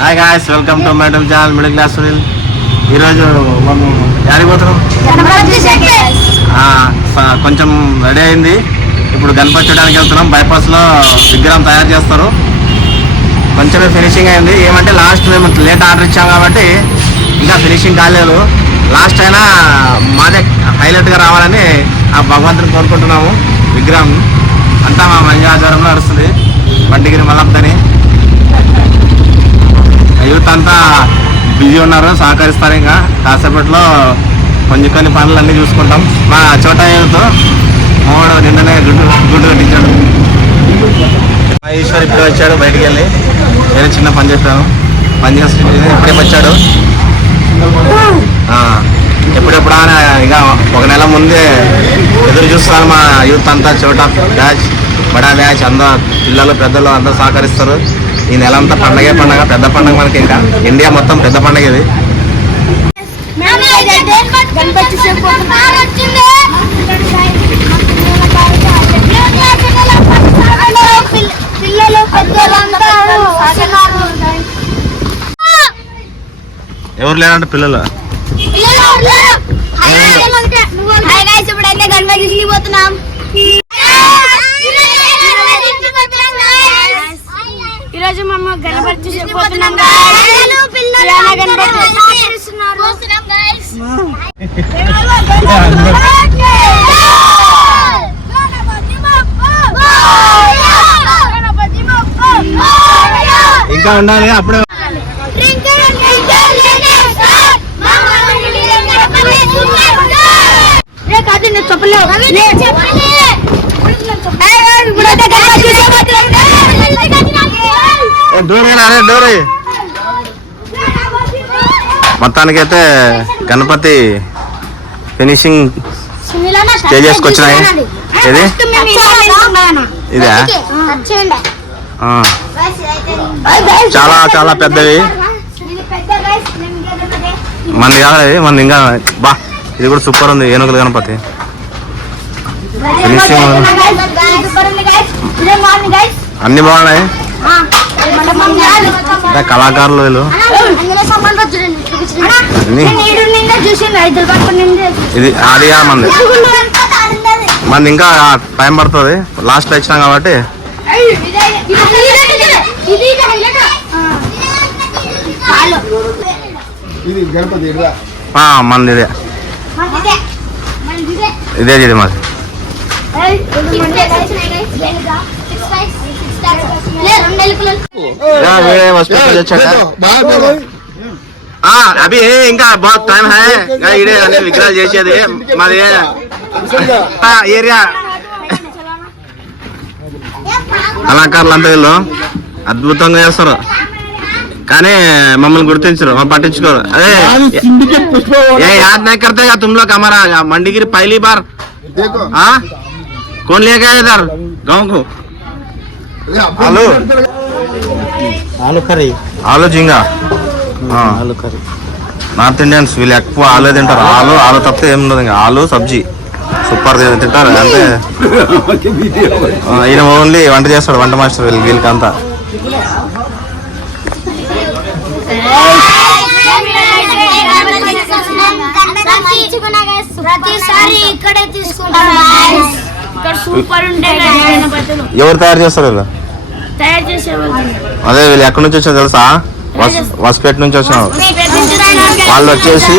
Hi guys, welcome to my YouTube channel middle class Sunil. ఈరోజు మనం యాడికి పోతున్నాం? కొంచెం రెడీ అయింది. ఇప్పుడు గణపతి చూడడానికి వెళ్తున్నాం. బైపాస్లో విగ్రహం తయారు చేస్తారు. కొంచెమే ఫినిషింగ్ అయింది. ఏమంటే లాస్ట్ మేము లేట్ ఆర్డర్ ఇచ్చాం కాబట్టి ఇంకా ఫినిషింగ్ కాలేదు. లాస్ట్ అయినా మాదే హైలైట్గా రావాలని ఆ భగవంతుని కోరుకుంటున్నాము. విగ్రహం అంతా మా మంజాచారంలో నడుస్తుంది. బండిగిరి మల్లప్పని యూత్ అంతా బిజీ ఉన్నారు, సహకరిస్తారు. ఇంకా కాసేపట్లో కొన్ని పనులు అన్నీ చూసుకుంటాం. మా చోటా యూత్ మూడు నిన్ననే గుడ్డు కట్టించాడు. మా ఈశ్వర్ ఇప్పుడు వచ్చాడు బయటికి వెళ్ళి. నేను చిన్న పని చెప్పాను, పని చేసి ఎప్పుడేపు వచ్చాడు. ఎప్పుడెప్పుడు ఇక ఒక నెల ముందే ఎదురు చూస్తున్నారు మా యూత్ అంతా. చోటా బ్యాచ్, బడా బ్యాచ్ అందరూ పిల్లలు పెద్దలు అందరూ సహకరిస్తారు. ఈ నెల అంతా పండగే పండగ, పెద్ద పండగ మనకి. ఇంకా ఇండియా మొత్తం పెద్ద పండగ ఇది. ఎవరు లేరంటే పిల్లలు పోతున్నాం. ఈరోజు మేము గణపతి చూసిపోతున్నాం. ఇంకా ఉండాలి అప్పుడే. మొత్తానికైతే గణపతి ఫినిషింగ్ స్టేజ్ చేసుకొచ్చినాయి. ఇది ఇదే చాలా చాలా పెద్దవి. మంది కాదు, మంది ఇంకా బా. ఇది కూడా సూపర్ ఉంది. ఏనుగుల గణపతి ఫినిషింగ్ అన్ని బాగున్నాయి. కళాకారులు వీళ్ళు. ఇది ఆడియా మంది ఇంకా టైం పడుతుంది. లాస్ట్ లో ఇచ్చినాం కాబట్టి మంది ఇదే ఇది మాది. అభి ఇంకా బాగా టైం హై. ఇడే అనే విగ్రహాలు చేసేది మాది ఏరియా. కళాకారులు అంతా వీళ్ళు అద్భుతంగా చేస్తారు, కానీ మమ్మల్ని గుర్తించరు, పట్టించుకోరు. అదే ఏ యాद नहीं करते क्या तुम लोग हमारा मंडीगिरी पहली बार? कौन लेके आया इधर गाँव को? आलू కర్రీ, ఆలు జింగా, ఆలు కర్రీ. నార్త్ ఇండియన్స్ వీళ్ళు ఎక్కువ ఆలు తింటారు. ఆలు తప్పితే ఏం ఉండదు. ఇంకా ఆలు సబ్జీ సూపర్ తింటారు. అంటే ఈయన ఓన్లీ వంట చేస్తాడు, వంట మాస్టర్ వీళ్ళకంతా. ఎవరు తయారు చేస్తారు వీళ్ళు? అదే వీళ్ళు ఎక్కడి నుంచి వచ్చారు తెలుసా? వస్పేట నుంచి వచ్చినారు. వాళ్ళు వచ్చేసి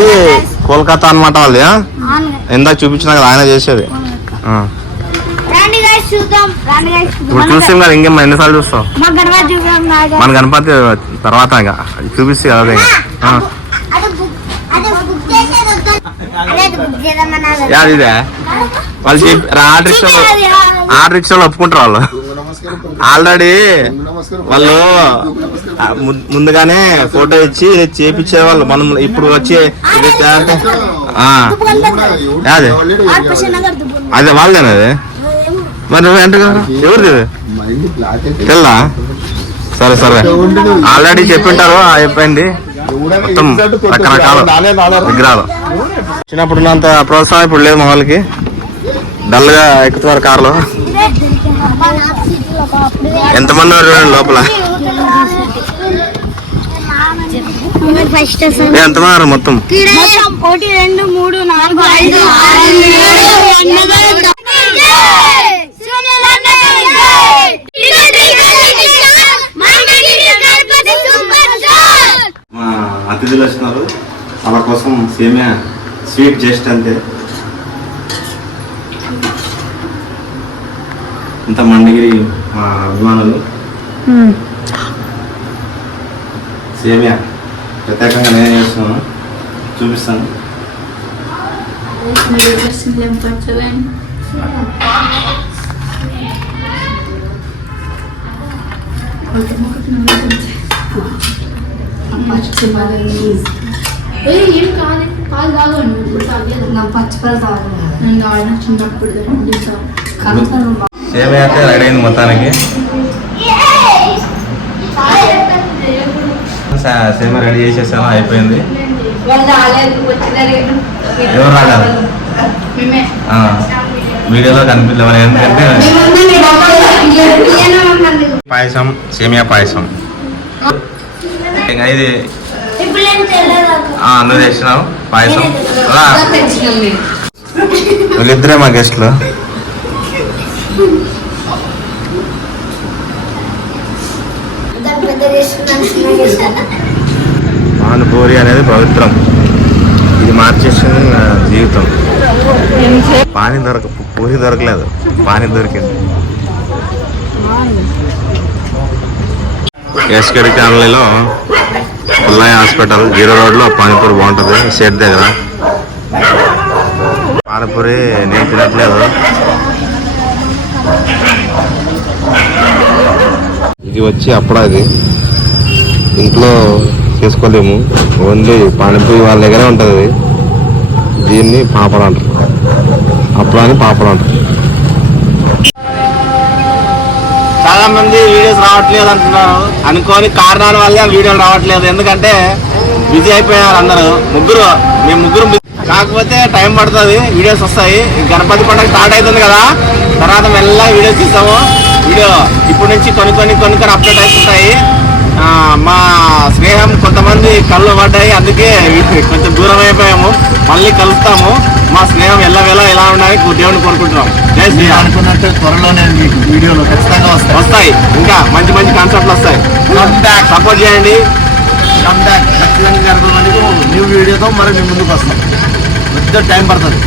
కోల్కతా అనమాట. వాళ్ళు ఇందాక చూపించినా కదా ఆయన చేసేది. ఇప్పుడు చూసాం కదా, ఇంకేం ఎన్నిసార్లు చూస్తాం? మన గణపతి తర్వాత ఇంకా చూపిస్తే కదా. ఇదే వాళ్ళు ఆర్డర్ రిక్షాలో ఒప్పుకుంటారు. వాళ్ళు ఆల్రెడీ వాళ్ళు ముందుగానే ఫోటో ఇచ్చి చేపించేవాళ్ళు. మనం ఇప్పుడు వచ్చి అదే వాళ్ళదేనా? అదే మరి నువ్వు అంటే ఎవరిది తెల్లా? సరే సరే, ఆల్రెడీ చెప్పింటారు. అయిపోయింది మొత్తం రకరకాల విగ్రహాలు. చిన్నప్పుడు ఉన్నంత ప్రోత్సాహం ఇప్పుడు లేదు మా వాళ్ళకి. డల్గా ఎక్కుతున్నారు కార్లో. ఎంతమంది లోపల? ఫస్ట్ ఎంత వారు మొత్తం 1 2 3 4 5 6 మా అతిథులు వచ్చినారు వాళ్ళ కోసం సేమియా స్వీట్ జస్ట్ అంతే. ఇంత మండిగిరి మా అభిమానులు సేమియా ప్రత్యేకంగా నేను చేస్తున్నాను, చూపిస్తాను. సేమియా అయితే రెడీ అయింది మొత్తానికి. సేమియా రెడీ చేసేసాను, అయిపోయింది. ఎవరు రాలేదు వీడియోలో కనిపించలేదు ఎందుకంటే పాయసం, సేమియా పాయసం ఇది నువ్వు తెచ్చినావు పాయసం. వీళ్ళిద్దరే మా గెస్ట్లు. పానీపూరి అనేది పవిత్రం, ఇది మార్చేసిన నా జీవితం. పూరి దొరకలేదు, పానీ దొరికింది. ఎస్కేడి కాలనీలో పుల్లయ్య హాస్పిటల్ 0 రోడ్లో పానీపూరి బాగుంటుంది, సెట్ దగ్గర. పానీపూరి నేను తినట్లేదు. ఇది వచ్చి అప్పుడా ఇది ఇంట్లో చేసుకోలేము, ఓన్లీ పానీపూరి వాళ్ళ దగ్గరే ఉంటుంది. దీన్ని పాపడ అంటారు, అప్పుడాని పాపడ అంటారు. చాలా మంది వీడియోస్ రావట్లేదు అంటున్నారు, అనుకోని కారణాల వల్లే వీడియోలు రావట్లేదు. ఎందుకంటే బిజీ అయిపోయారు అందరూ. మేము ముగ్గురు కాకపోతే టైం పడుతుంది, వీడియోస్ వస్తాయి. గణపతి పండుగ స్టార్ట్ అవుతుంది కదా, తర్వాత మెల్లగా వీడియోస్ తీస్తాము. వీడియో ఇప్పటి నుంచి కొన్ని అప్డేట్ అవుతుంటాయి. మా స్నేహం కొంతమంది కళ్ళు పడ్డాయి, అందుకే కొంచెం దూరం అయిపోయాము. మళ్ళీ కలుస్తాము. మా స్నేహం ఎల్లవేళ ఎలా ఉన్నాయి దేవుని కోరుకుంటున్నాం. జై శ్రీరామ్. అనుకున్నట్టు త్వరలోనే మీకు వీడియోలు ఖచ్చితంగా వస్తాయి, ఇంకా మంచి కాన్సెప్ట్లు వస్తాయి. సపోర్ట్ చేయండి. ఖచ్చితంగా జరగడానికి న్యూ వీడియోతో మరి మేము ముందుకు వస్తాం. పెద్ద టైం పడుతుంది.